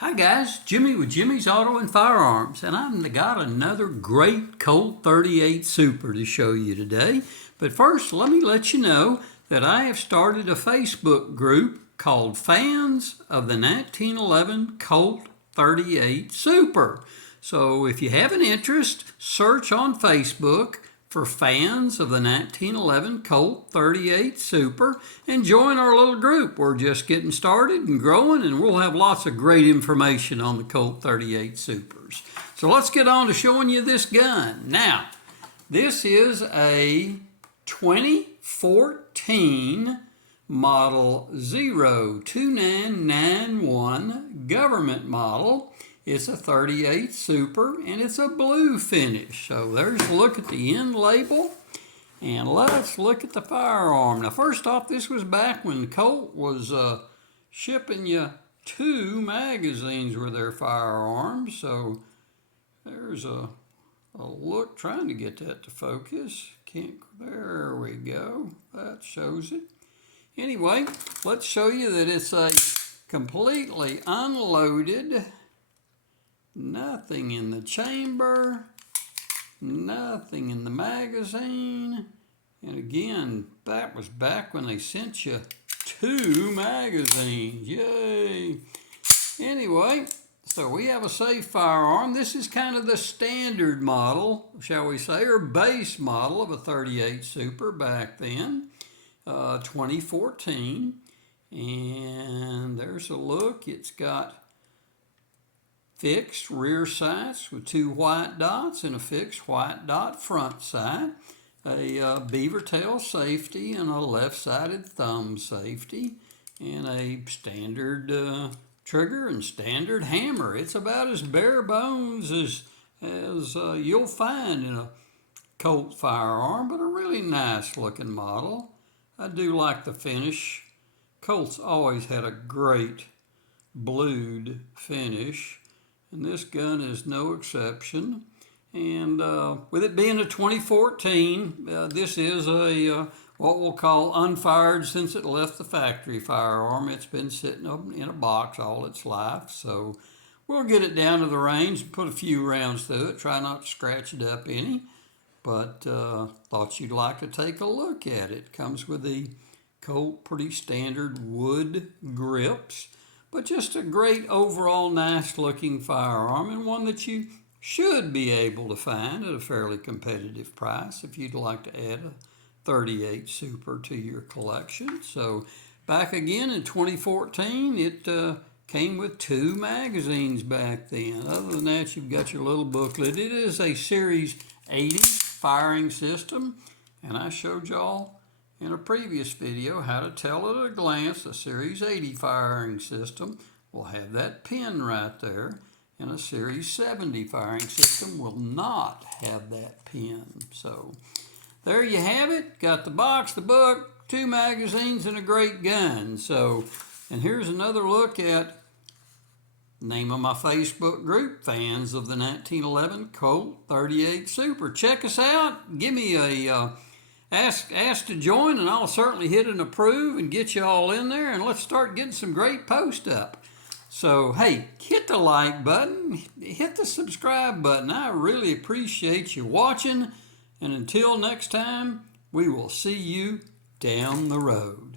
Hi guys, Jimmy with Jimmy's Auto and Firearms, and I've got another great Colt 38 Super to show you today. But first, let me let you know that I have started a Facebook group called Fans of the 1911 Colt 38 Super. So if you have an interest, search on Facebook for Fans of the 1911 Colt 38 Super and join our little group. We're just getting started and growing, and we'll have lots of great information on the Colt 38 Supers. So let's get on to showing you this gun. Now, this is a 2014 model 02991 government model. It's a 38 Super, and it's a blue finish. So there's a look at the end label, and let's look at the firearm. Now, first off, this was back when Colt was shipping you 2 magazines with their firearms. So there's a look, trying to get that to focus. There we go. That shows it. Anyway, let's show you that it's a completely unloaded. Nothing in the chamber, nothing in the magazine. And again, that was back when they sent you 2 magazines. Yay! Anyway, so we have a safe firearm. This is kind of the standard model, shall we say, or base model of a 38 Super back then, 2014. And there's a look. It's got fixed rear sights with 2 white dots and a fixed white dot front sight, a beaver tail safety and a left-sided thumb safety, and a standard trigger and standard hammer. It's about as bare bones as you'll find in a Colt firearm, but a really nice looking model. I do like the finish. Colt's always had a great blued finish, and this gun is no exception. And with it being a 2014, this is a what we'll call unfired since it left the factory firearm. It's been sitting in a box all its life, so we'll get it down to the range and put a few rounds through it. Try not to scratch it up any, but thought you'd like to take a look at it. Comes with the Colt pretty standard wood grips, but just a great overall nice looking firearm, and one that you should be able to find at a fairly competitive price if you'd like to add a 38 Super to your collection. So back again in 2014, it came with 2 magazines back then. Other than that, you've got your little booklet. It is a Series 80 firing system, and I showed y'all in a previous video how to tell at a glance a Series 80 firing system will have that pin right there, and a Series 70 firing system will not have that pin. So there you have it. Got the box, the book, 2 magazines, and a great gun. So, and here's another look at the name of my Facebook group, Fans of the 1911 Colt 38 Super. Check us out. Give me a Ask to join, and I'll certainly hit an approve and get you all in there, and let's start getting some great posts up. So, hey, hit the like button, hit the subscribe button. I really appreciate you watching, and until next time, we will see you down the road.